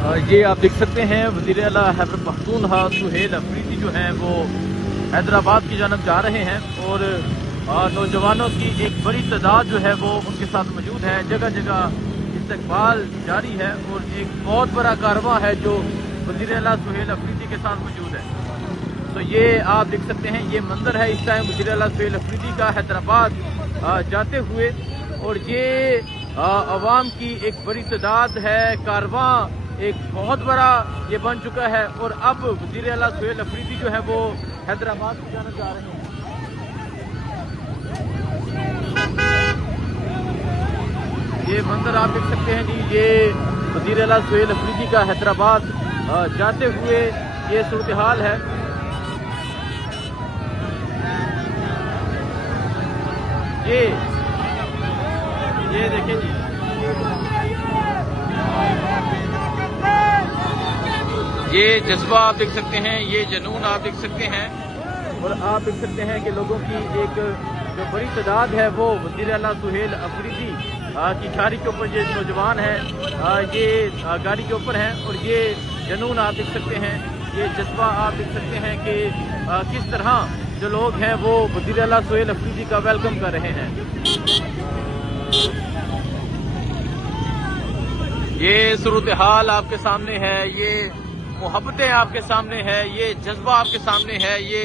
ये आप देख सकते हैं वज़ीर आला खैबर पख्तूनख्वा सुहेल अफरीदी जो हैं वो हैदराबाद की जानब जा रहे हैं और नौजवानों की एक बड़ी तादाद जो है वो उनके साथ मौजूद है। जगह जगह इस्तकबाल जारी है और एक बहुत बड़ा कारवां है जो वज़ीर आला सुहेल अफरीदी के साथ मौजूद है। तो ये आप देख सकते हैं, ये मंजर है इस टाइम वज़ीर आला सुहेल अफरीदी का हैदराबाद जाते हुए, और ये अवाम की एक बड़ी तादाद है। कारवां एक बहुत बड़ा ये बन चुका है और अब वज़ीर आला सुहेल अफरीदी जो है वो हैदराबाद की जानब जा रहे हैं। ये मंजर आप देख सकते हैं जी, ये वज़ीर आला सुहेल अफरीदी का हैदराबाद जाते हुए ये सूरत हाल है। ये देखें जी, ये जज्बा आप देख सकते हैं, ये जुनून आप देख सकते हैं, और आप देख सकते हैं कि लोगों की एक जो बड़ी तादाद है वो वज़ीर आला सुहेल अफरीदी की गाड़ी के ऊपर, ये नौजवान हैं ये गाड़ी के ऊपर हैं, और ये जुनून आप देख सकते हैं, ये जज्बा आप देख सकते हैं कि किस तरह जो लोग हैं वो वज़ीर आला सुहेल अफरीदी का वेलकम कर रहे हैं। ये सूरत हाल आपके सामने है, ये मोहब्बतें आपके सामने है, ये जज्बा आपके सामने है, ये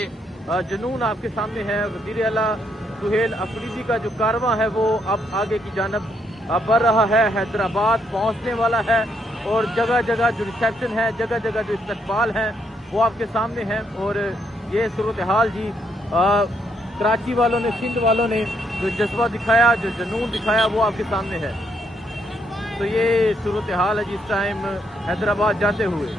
जुनून आपके सामने है। वज़ीर आला सुहेल अफरीदी का जो कारवां है वो अब आगे की जानब बढ़ रहा है, हैदराबाद पहुंचने वाला है, और जगह जगह जो रिसेप्शन है, जगह जगह जो इस्तकबाल है वो आपके सामने है। और ये सूरत हाल जी, कराची वालों ने, सिंध वालों ने जो जज्बा दिखाया, जो जुनून दिखाया, वो आपके सामने है। तो ये सूरत हाल है जिस टाइम हैदराबाद जाते हुए।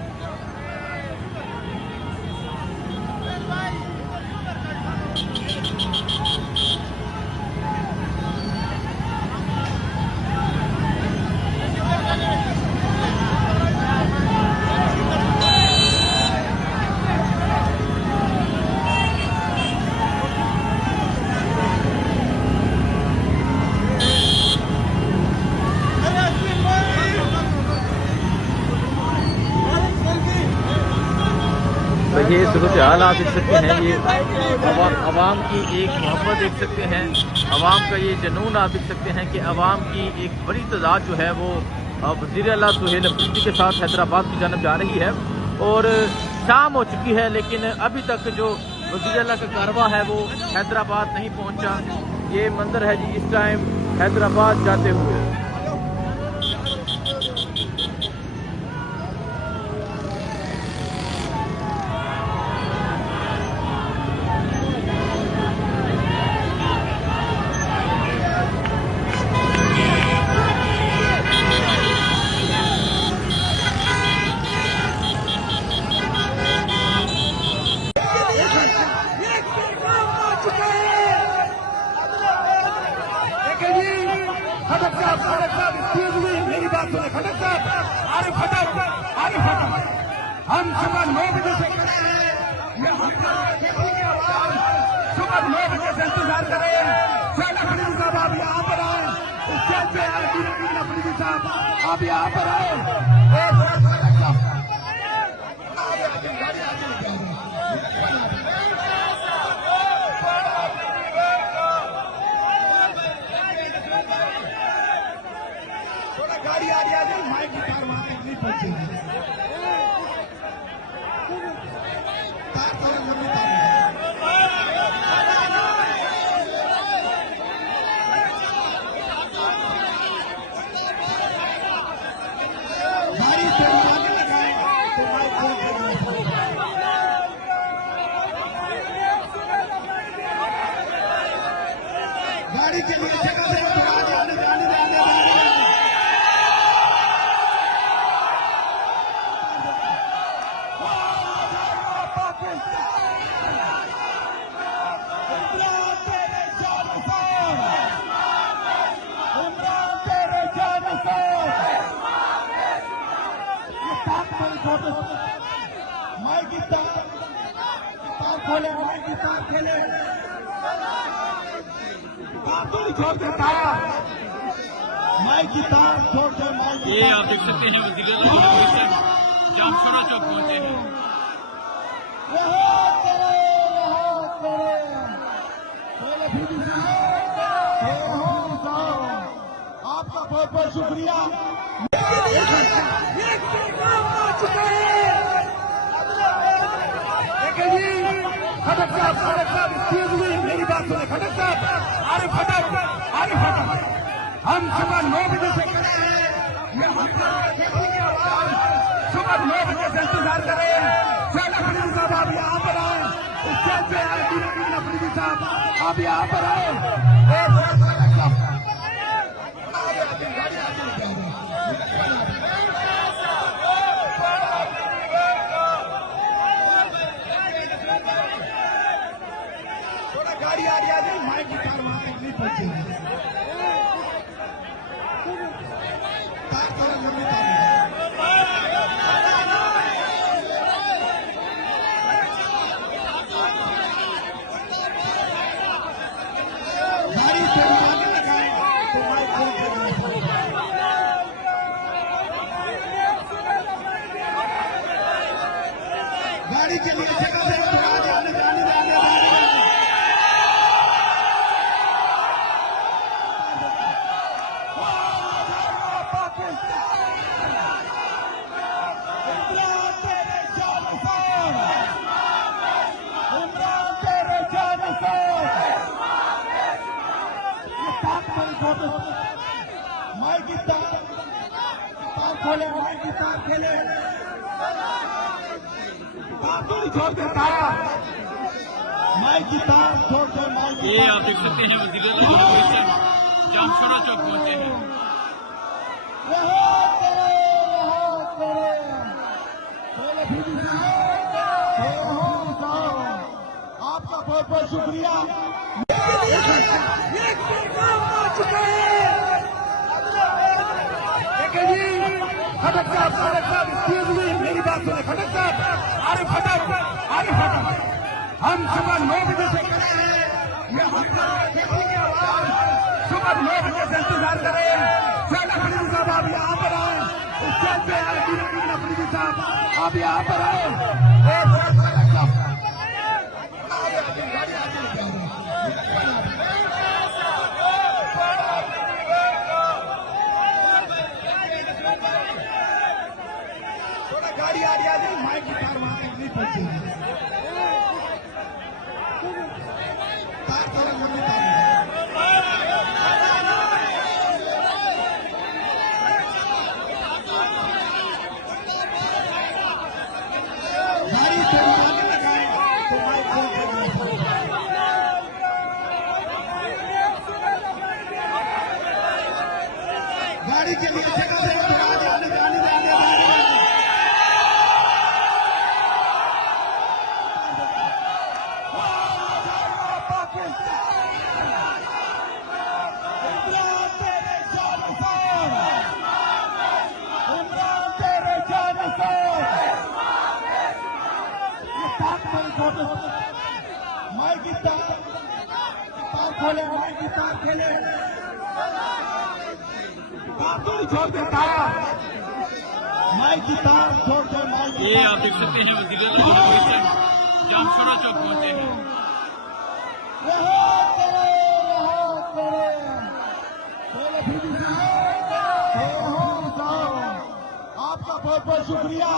तो ये सूरत हाल आप देख सकते हैं, ये अवाम की एक मोहब्बत देख सकते हैं, अवाम का ये जुनून आप देख सकते हैं कि अवाम की एक बड़ी तादाद जो है वो वज़ीर आला सुहेल अफरीदी के साथ हैदराबाद की जानब जा रही है। और शाम हो चुकी है लेकिन अभी तक जो वज़ीर आला का कारवां है वो हैदराबाद नहीं पहुंचा। ये मंजर है जी इस टाइम हैदराबाद जाते हुए। मेरी बात सुने खटक साहब, आरिफ हम सुबह 9 बजे से सुबह 9 बजे से इंतजार कर रहे हैं। सुहेल अफरीदी साहब आप यहाँ पर आए, स्टेज पे आए, अफरीदी साहब आप यहाँ पर आए। गाड़ी आ रही है, माइक की तार वहां तक नहीं पहुंची है। तार थोड़ा लंबी तार है। गाड़ी दरवाजे लगाए तो माइक खोल के गाड़ी के लिए जगह से माइक की तार खोले, माइक की तार खोले, तार थोड़ी छोड़ देता है। माइक की तार छोड़ दो, माइक की ये आप देख सकते हैं वज़ीर-ए-आज़म जामशोरा चौक पहुंचे हैं। आपका बहुत बहुत शुक्रिया। देखिए जी, खटक साहब एक्सक्यूज मी, मेरी बात सुने। खटक साहब, अरे खटक, हम सुबह 9 बजे से खड़े हैं, सुबह 9 बजे से इंतजार कर रहे हैं। शहजाद अफरीदी साहब आप यहाँ पर आए, स्टेज पे आए, दीन अफरीदी साहब आप यहाँ पर आए। थोड़ा गाड़ी आ रही है, माइक की तार वहां तक नहीं पहुंची है। तार थोड़ा लंबी तार है। गाड़ी से आगे लगाए तो माइक खोल के गाड़ी के लिए जगह दे, माइक की तार खोले, माइक की तार खेले, तार थोड़ी छोड़ देता, माइक की तार छोड़ दो, माइक की ये आप देख सकते हैं वज़ीर-ए-आज़म जामशोरा चौक पहुंचे हैं। आपका बहुत बहुत शुक्रिया। देखिए जी, खटक साहब एक्सक्यूज मी, मेरी बात सुने। खटक साहब, अरे खटक, हम सुबह 9 बजे से खड़े हैं, सुबह 9 बजे से इंतजार कर रहे हैं। शहजाद अफरीदी साहब आप यहाँ पर आए, स्टेज पे आए, दीन अफरीदी साहब आप यहाँ पर आए। थोड़ा गाड़ी आ रही है, माइक की तार वहां तक नहीं पहुंची है। तार थोड़ा लंबी तार है। गाड़ी से आगे लगाए तो माइक खोल के गाड़ी के लिए जगह दे, माइक की तार खोले, माइक की तार खेले, तार थोड़ी छोड़ देता, माइक की तार छोड़ दो, माइक की ये आप देख सकते हैं वज़ीर-ए-आज़म जामशोरा चौक पहुंचे हैं। आपका बहुत बहुत शुक्रिया।